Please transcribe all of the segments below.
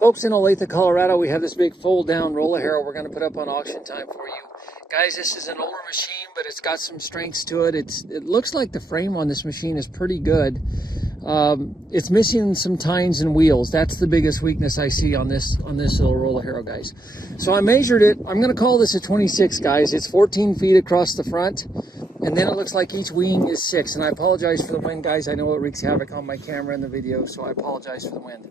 Folks, in Olathe, Colorado, we have this big fold-down roller harrow we're going to put up on auction time for you. Guys, this is an older machine, but it's got some strengths to it. It looks like the frame on this machine is pretty good. It's missing some tines and wheels. That's the biggest weakness I see on this little roller harrow, guys. So I measured it. I'm going to call this a 26, guys. It's 14 feet across the front, and then it looks like each wing is 6. And I apologize for the wind, guys. I know it wreaks havoc on my camera and the video, so I apologize for the wind.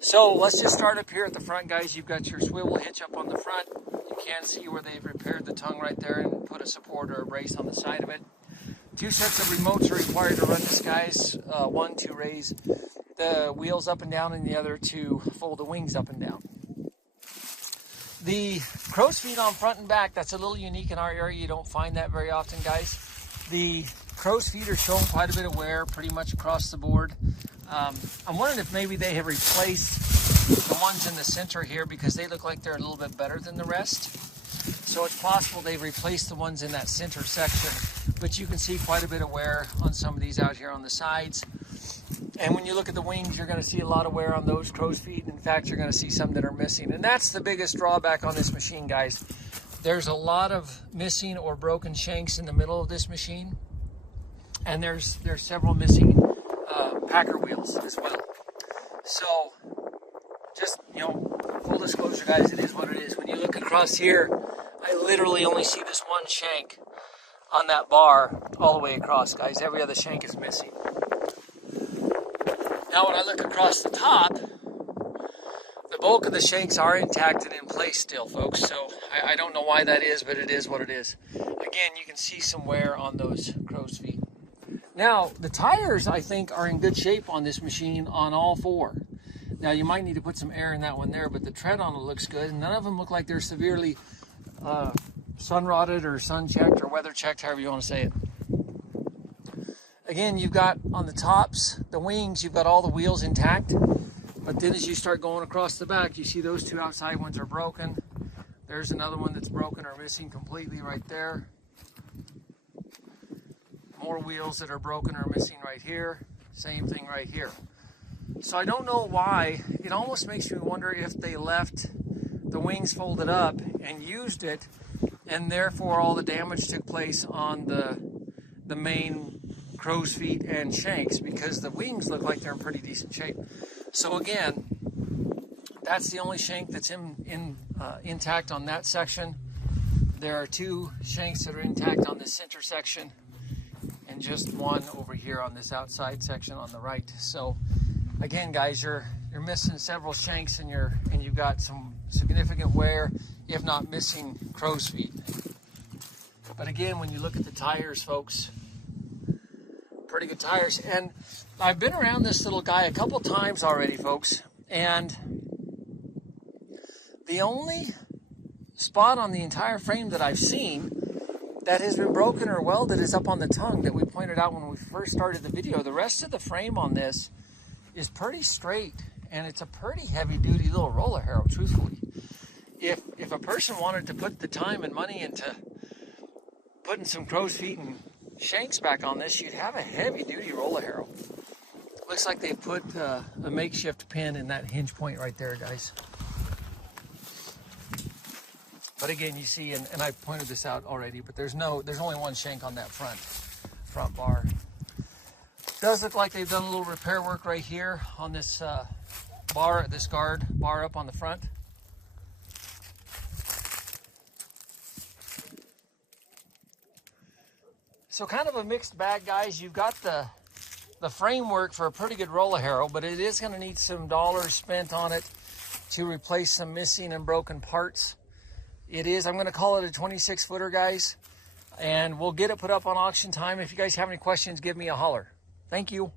So let's just start up here at the front, guys. You've got your swivel hitch up on the front. You can see where they've repaired the tongue right there and put a support or a brace on the side of it. 2 sets of remotes are required to run this, guys. One to raise the wheels up and down, and the other to fold the wings up and down. The crow's feet on front and back, that's a little unique in our area. You don't find that very often, guys. The crow's feet are showing quite a bit of wear pretty much across the board. I'm wondering if maybe they have replaced the ones in the center here because they look like they're a little bit better than the rest. So it's possible they've replaced the ones in that center section, but you can see quite a bit of wear on some of these out here on the sides. And when you look at the wings, you're going to see a lot of wear on those crow's feet. In fact, you're going to see some that are missing. And that's the biggest drawback on this machine, guys. There's a lot of missing or broken shanks in the middle of this machine. And there's several missing packer wheels as well. So just, full disclosure, guys, it is what it is. When you look across here, I literally only see this one shank on that bar all the way across, guys. Every other shank is missing. Now when I look across the top, the bulk of the shanks are intact and in place still, folks. So I don't know why that is, but it is what it is. Again, you can see some wear on those crow's feet. Now, the tires, I think, are in good shape on this machine on all 4. Now, you might need to put some air in that one there, but the tread on it looks good. And none of them look like they're severely sun-rotted or sun-checked or weather-checked, however you want to say it. Again, you've got on the tops, the wings, you've got all the wheels intact. But then as you start going across the back, you see those 2 outside ones are broken. There's another one that's broken or missing completely right there. More wheels that are broken or missing right here. Same thing right here. So I don't know why. It almost makes me wonder if they left the wings folded up and used it, and therefore all the damage took place on the main crow's feet and shanks, because the wings look like they're in pretty decent shape. So again, that's the only shank that's intact on that section. There are 2 shanks that are intact on the center section, and just one over here on this outside section on the right. So again, guys, you're missing several shanks, and you've got some significant wear, if not missing crow's feet. But again, when you look at the tires, folks, pretty good tires. And I've been around this little guy a couple times already, folks, and the only spot on the entire frame that I've seen that has been broken or welded is up on the tongue that we pointed out when we first started the video. The rest of the frame on this is pretty straight, and it's a pretty heavy-duty little roller harrow, truthfully. If a person wanted to put the time and money into putting some crow's feet and shanks back on this, you'd have a heavy-duty roller harrow. Looks like they put a makeshift pin in that hinge point right there, guys. But again, you see, and I pointed this out already, but there's only one shank on that front bar. Does look like they've done a little repair work right here on this bar, this guard bar up on the front. So kind of a mixed bag, guys. You've got the framework for a pretty good roller harrow, but it is going to need some dollars spent on it to replace some missing and broken parts. I'm going to call it a 26-footer, guys, and we'll get it put up on auction time. If you guys have any questions, give me a holler. Thank you.